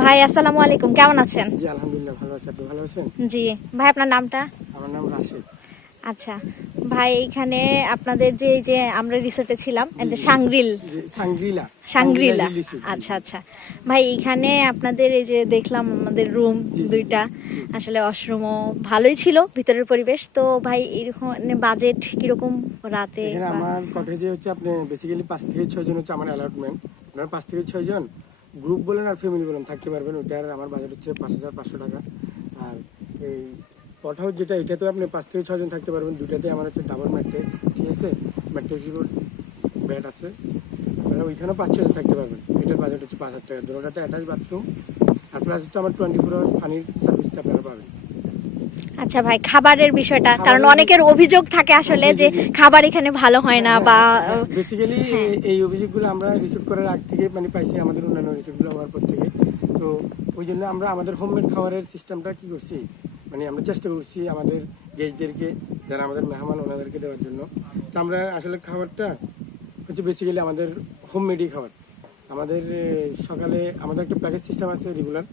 ভাই আসসালামু আলাইকুম। কেমন আছেন? জি আলহামদুলিল্লাহ ভালো আছি। আপনি ভালো আছেন? জি। ভাই আপনার নামটা? আমার নাম রাশেদ। আচ্ছা। ভাই এখানে আপনাদের যে যে আমরা রিসোর্টে ছিলাম সাংগ্রিল সাংগ্রিলা সাংগ্রিলা। আচ্ছা আচ্ছা। ভাই এখানে আপনাদের এই যে দেখলাম আমাদের রুম দুইটা। আসলে ওয়াশরুমও ভালোই ছিল ভিতরের পরিবেশ। তো ভাই এরকম বাজেট কীরকম রাতে আমার কটেজে হচ্ছে আপনি বেসিক্যালি পাঁচ থেকে ছয় জন হচ্ছে আমার অ্যালটমেন্ট আপনার পাঁচ থেকে ছয় জন? গ্রুপ বলেন আর ফ্যামিলি বলেন, থাকতে পারবেন। ওইটার আমার বাজেট হচ্ছে পাঁচ হাজার পাঁচশো টাকা। আর এই পট হাউস যেটা, এটাতেও আপনি পাঁচ থেকে ছজন থাকতে পারবেন। দুটাতে আমার হচ্ছে ডাবল ম্যাট্রেস ঠিক আছে? ম্যাট্রেস ব্যাট আছে। আপনারা ওইখানেও পাঁচ ছজন থাকতে পারবেন। এটার বাজেট হচ্ছে পাঁচ হাজার টাকা। দুটাতে অ্যাটাচ বাথরুম আর প্লাস হচ্ছে আমার টোয়েন্টি ফোর আওয়ার্স পানির সার্ভিসটা আপনারা পাবেন। আচ্ছা ভাই খাবারের বিষয়টা কারণ অনেকের অভিযোগ থাকে আসলে যে খাবার এখানে ভালো হয় না বা বেসিক্যালি হ্যাঁ। এই অভিযোগগুলো আমরা রিসিভ করার আগ থেকে মানে পাইছি আমাদের অন্যান্য রিসিভগুলো হওয়ার পর থেকে। তো ওই জন্য আমরা আমাদের হোমমেড খাবারের সিস্টেমটা কি করছি? মানে আমরা চেষ্টা করছি আমাদের গেস্টদেরকে যারা আমাদের মেহমান ওনাদেরকে দেওয়ার জন্য। তো আমরা আসলে খাবারটা হচ্ছে বেসিক্যালি আমাদের হোমমেডই খাবার। আমাদের সকালে আমাদের একটা প্যাকেজ সিস্টেম আছে রেগুলার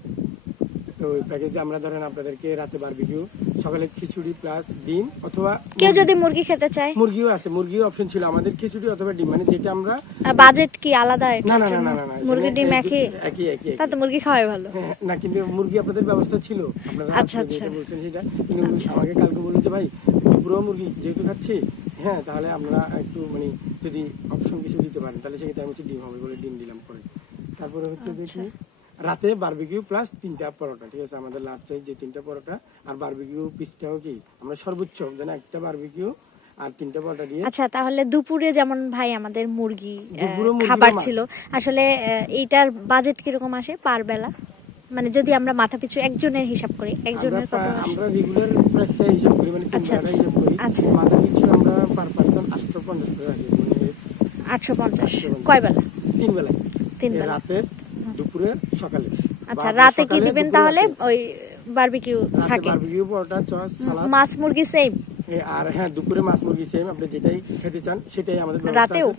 তো ওই প্যাকেজে আমরা ধরেন আপনাদেরকে রাতে বারবিকিউ সকালে খিচুড়ি প্লাস ডিম অথবা কেউ যদি মুরগি খেতে চায়? মুরগিও আছে মুরগিও অপশন ছিল। আমাদের খিচুড়ি অথবা ডিম মানে যেটা আমরা বাজেট কি আলাদা না না না না না না মুরগি ডিম একই? একই একই একই তা তো মুরগি খাওয়াই ভালো। হ্যাঁ, না কিন্তু মুরগি আপনাদের ব্যবস্থা ছিল। আপনারা আচ্ছা, আচ্ছা। বলছেন সেটা কিন্তু আমাকে কালকে বলল যে ভাই দুপুরো মুরগি যেহেতু খাচ্ছি হ্যাঁ তাহলে আপনারা একটু মানে যদি অপশন কিছু দিতে পারেন তাহলে সেক্ষেত্রে আমি হচ্ছে ডিম হবে বলে ডিম দিলাম পরে তারপরে হচ্ছে আচ্ছা। কি রাতে বারবিকিউ প্লাস তিনটা পরোটা ঠিক আছে? আমাদের লাস্ট চাই যে তিনটা পরোটা আর বারবিকিউ পিসটাও কি? আমরা সর্বোচ্চ যেন একটা বারবিকিউ আর তিনটা পরোটা দিয়ে আচ্ছা তাহলে দুপুরে যেমন ভাই আমাদের মুরগি খাবার ছিল আসলে এইটার বাজেট কীরকম আসে পার বেলা? মানে যদি আমরা মাথা পিছু একজনের হিসাব করি একজনের কত আমরা রেগুলার প্রাইসটা হিসাব করি মানে আচ্ছা, আচ্ছা। আচ্ছা। মাথা পিছু আমরা পার পার্সন আটশো পঞ্চাশ করে রাখি মানে আটশো পঞ্চাশ। 850 কয় বেলা? তিন বেলায়। তিন বেলা। রাতের দুপুরের সকালে। আচ্ছা রাতে কি দিবেন তাহলে? ওই বারবিকিউ থাকে। বারবিকিউ পরোটা চস সালাদ। মাছ মুরগি সেম আর হ্যাঁ দুপুরে মাছ মুরগি সেম আপনি যেটাই খেতে চান সেটাই আমাদের রাতেও?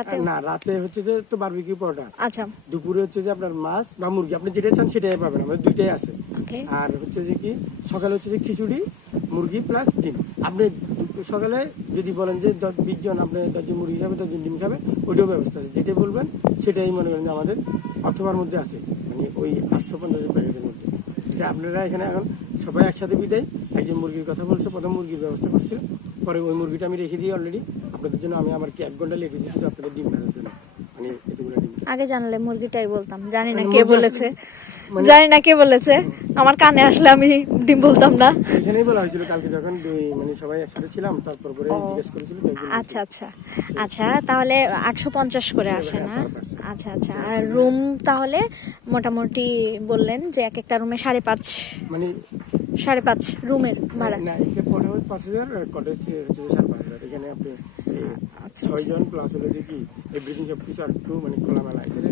আছে। না রাতে হচ্ছে যে তো বারবিকিউ পরোটা। আচ্ছা। দুপুরে হচ্ছে যে আপনার মাছ বা মুরগি আপনি যেটাই চান সেটাই পাবেন আমাদের দুইটাই আছে। আর হচ্ছে যে কি সকালে হচ্ছে যে খিচুড়ি মুরগি প্লাস ডিম। আপনি সকালে যদি বলেন যে দশ, বিশ জন আপনি দশজন মুরগি খাবে দশজন ডিম খাবে, ওইটাও ব্যবস্থা আছে। যেটাই বলবেন, সেটাই মনে করেন যে আমাদের অথবার মধ্যে আছে। মানে ওই আটশো পঞ্চাশ প্যাকেজের মধ্যে। যে আপনারা এখানে এখন সবাই একসাথে বিদায়, একজন মুরগির কথা বলছে, প্রথম মুরগির ব্যবস্থা করছে। পরে ওই মুরগিটা আমি রেখে দিই অলরেডি আপনাদের জন্য আমি আমার কি এক ঘণ্টা লেগে দিয়েছি শুধু আপনাদের ডিম ভাজার জন্য। মানে এতগুলো আগে জানলে মুরগিটাই বলতাম। জানি না মানে কে বলেছে। মানে- জানি না কে বলেছে। আমার কানে আসলে আমি ডিম বলতাম না। এখানেই বলা হয়েছিল কালকে যখন দুই- মানে সবাই একসাথে ছিলাম তারপর করে জিজ্ঞেস করেছিল আচ্ছা আচ্ছা। আচ্ছা তাহলে আটশো পঞ্চাশ করে আসে না? হ্যাঁ। আচ্ছা আচ্ছা। আর রুম তাহলে মোটামুটি বললেন যে এক একটা রুমে সাড়ে পাঁচ মানে সাড়ে পাঁচ রুমের ভাড়া। না এটা পরে হচ্ছে পাঁচ হাজার কটেজ সাড়ে পাঁচ হাজার এখানে আপনি আচ্ছা, ছয় প্লাস হলো যে কি এভরিথিং সব কিছু আর একটু মানে খোলামেলা এখানে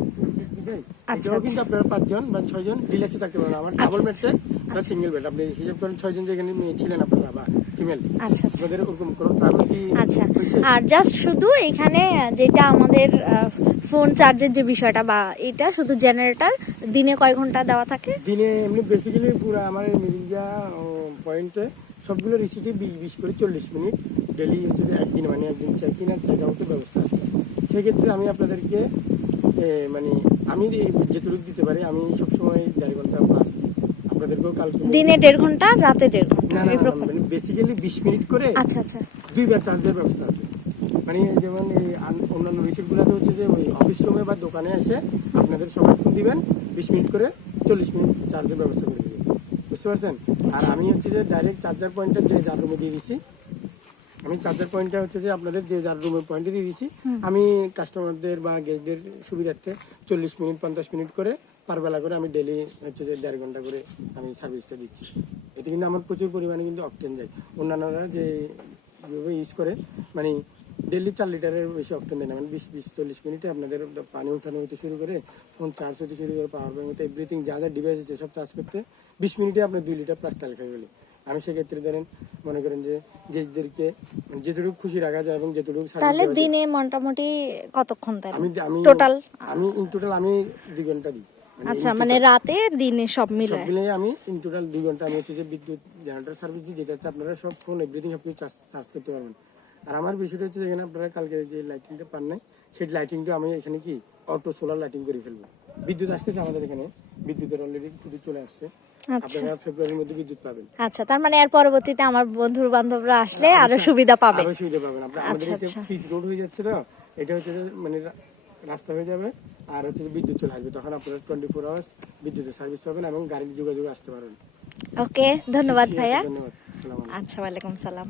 আচ্ছা, এটাও কিন্তু আচ্ছা। আপনারা পাঁচজন বা ছয়জন রিল্যাক্সে থাকতে পারেন। আমার ডাবল বেডে প্লাস সিঙ্গেল বেড আপনি হিসাব করেন ছয়জন যেখানে মেয়ে ছিলেন আপনারা বা ফিমেল আচ্ছা আচ্ছা। আপনাদের ওরকম কোনো আচ্ছা। আর জাস্ট শুধু এখানে যেটা আমাদের ফোন চার্জের যে বিষয়টা বা এটা শুধু জেনারেটর দিনে কয় ঘণ্টা দেওয়া থাকে? দিনে এমনি বেসিক্যালি পুরো আমার মিরিঞ্জা পয়েন্টে সবগুলো রিসিটে বিশ বিশ করে চল্লিশ মিনিট ডেলি হচ্ছে একদিন মানে একদিন চেক ইন আর চেক আউটের ব্যবস্থা আছে। সেক্ষেত্রে আমি আপনাদেরকে মানে আমি যেটুকু দিতে পারি আমি সবসময় দেড় ঘণ্টা পাস আপনাদেরকেও কালকে দিনে দেড় ঘণ্টা রাতে দেড় ঘণ্টা এরকম মানে বেসিক্যালি বিশ মিনিট করে আচ্ছা আচ্ছা। দুইবার চার্জ দেওয়ার ব্যবস্থা আছে। মানে যেমন এই অন্যান্য রিসিপ্টগুলোতে হচ্ছে যে ওই অফিস রুমে বা দোকানে এসে আপনাদের সবাই ফোন দিবেন বিশ মিনিট করে চল্লিশ মিনিট চার্জের ব্যবস্থা করে দেবেন। বুঝতে পারছেন? আর আমি হচ্ছে যে ডাইরেক্ট চার্জার পয়েন্টটা যে যার রুমে দিয়ে দিছি আমি চার্জার পয়েন্টটা হচ্ছে যে আপনাদের যে যার রুমের পয়েন্টে দিয়ে দিচ্ছি আমি কাস্টমারদের বা গেস্টদের সুবিধার্থে চল্লিশ মিনিট পঞ্চাশ মিনিট করে পার বেলা করে আমি ডেলি হচ্ছে যে দেড় ঘণ্টা করে আমি সার্ভিসটা দিচ্ছি। এতে কিন্তু আমার প্রচুর পরিমাণে কিন্তু অকটেন যায়। অন্যান্যরা যে ইউজ করে মানে ডেলি চার লিটারের বেশি অকটেন দেয় না। মানে বিশ বিশ চল্লিশ মিনিটে আপনাদের পানি উঠানো হতে শুরু করে ফোন চার্জ হতে শুরু করে পাওয়ার ব্যাংক হতে এভরিথিং যা যা ডিভাইস আছে সব চার্জ করতে বিশ মিনিটে আপনার দুই লিটার প্লাস তেল খেয়ে গেলে আমি সেক্ষেত্রে ধরেন মনে করেন যে যেদেরকে মানে যেটুকু খুশি রাখা যায় এবং যেটুকু তাহলে দিনে মোটামুটি কতক্ষণ দেন? আমি আমি টোটাল আমি ইন টোটাল আমি দুই ঘণ্টা দিই। আচ্ছা মানে রাতে দিনে সব সব মিলে আমি ইন টোটাল দুই ঘণ্টা আমি হচ্ছে যে বিদ্যুৎ জেনারেটর সার্ভিস দিই যেটাতে আপনারা সব ফোন এভরিথিং আপনি চার্জ করতে পারবেন। আর আমার বিষয়টা হচ্ছে যেখানে আপনারা কালকে যে লাইটিংটা পান নাই সেই লাইটিংটা আমি এখানে কি অটো সোলার লাইটিং করে ফেলব। বিদ্যুৎ আসতেছে আমাদের এখানে। বিদ্যুতের অলরেডি বিদ্যুৎ চলে আসছে। আচ্ছা। আপনারা ফেব্রুয়ারির মধ্যে বিদ্যুৎ পাবেন। আচ্ছা তার মানে এর পরবর্তীতে আমার বন্ধু বান্ধবরা আসলে আরও সুবিধা পাবে। আরও সুবিধা পাবেন। আমাদের আচ্ছা, এটা আচ্ছা। পিচ রোড হয়ে যাচ্ছে তো এটা হচ্ছে মানে রাস্তা হয়ে যাবে আর হচ্ছে বিদ্যুৎ চলে আসবে। তখন আপনারা টোয়েন্টি ফোর আওয়ার্স বিদ্যুতের সার্ভিস পাবেন এবং গাড়ির যোগাযোগ আসতে পারবেন। ওকে ধন্যবাদ ভাইয়া। আচ্ছা ওয়ালাইকুম সালাম।